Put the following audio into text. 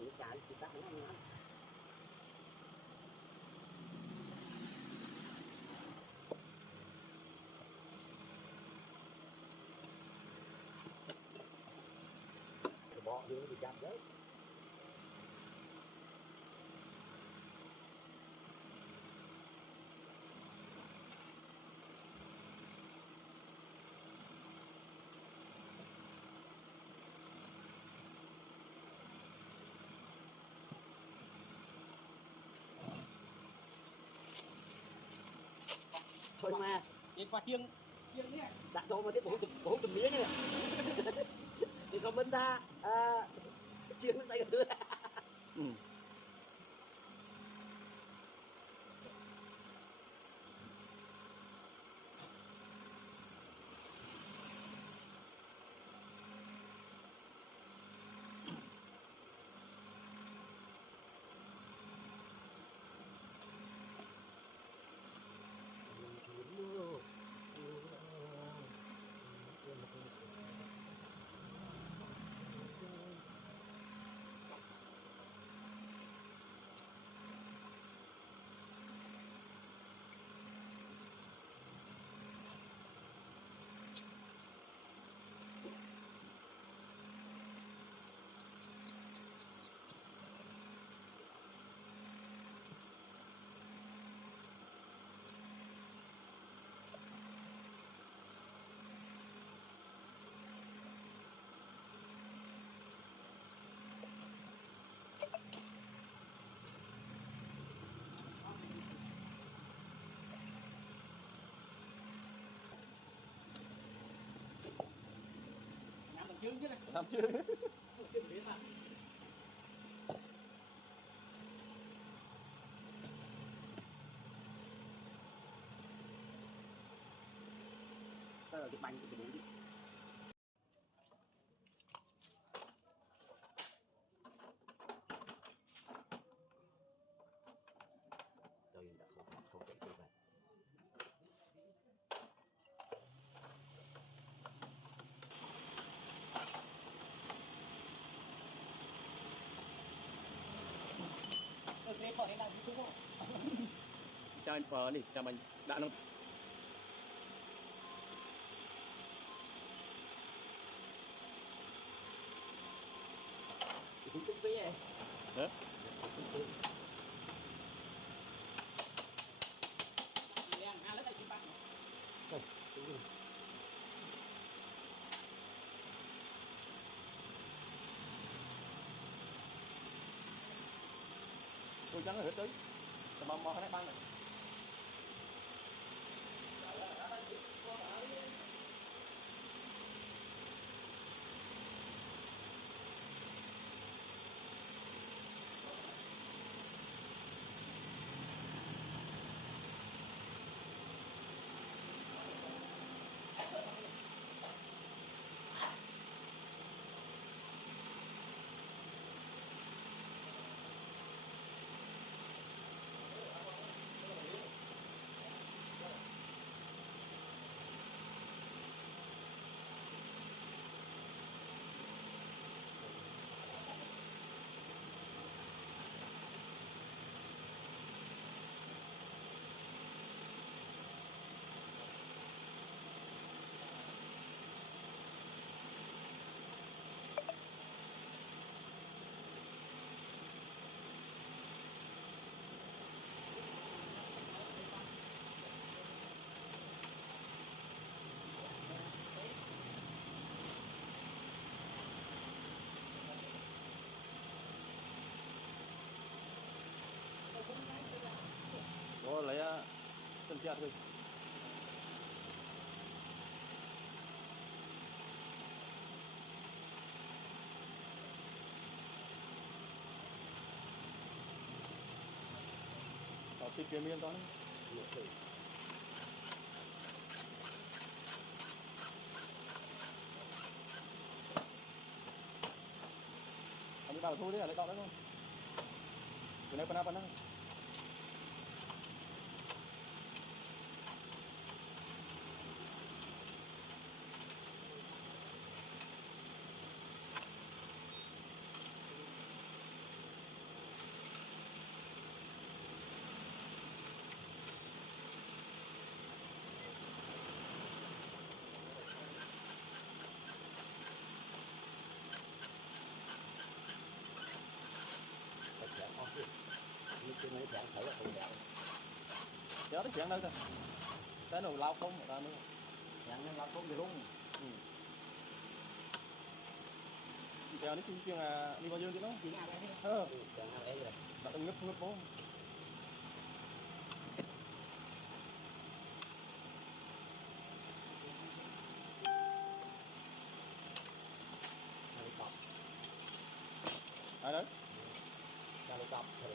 nước trà thì sắc nó ngon. Bỏ vô thì chặt đấy. Thôi mà đi qua chiêng nhé, đã cho mà tiếp bố chùm mía nhé. Thì có bên ta chiên nó tay cái thứ. làm chưa cái bánh cái bún đi. Tôi đã không thể như vậy. cho anh phở đi cho mình đã nó Xuống chút tí này. hả tôi chẳng là hết đấy mà mò cái băng này rồi lấy chân chẹt rồi thịt kia miếng đó anh bảo thôi đấy là lấy đó đấy không cái này phần nào chở tới chuyện đâu thôi tới nồi lao không mà ta nữa Yang nên là không thì luôn. chèo đi xin chuyện đi bao nhiêu chứ nó Chỉ nhà đây đi. ờ Chẳng nào em rồi. đặt ngấp ngấp bố Cà cọp. ai đấy Cà cọp. Thôi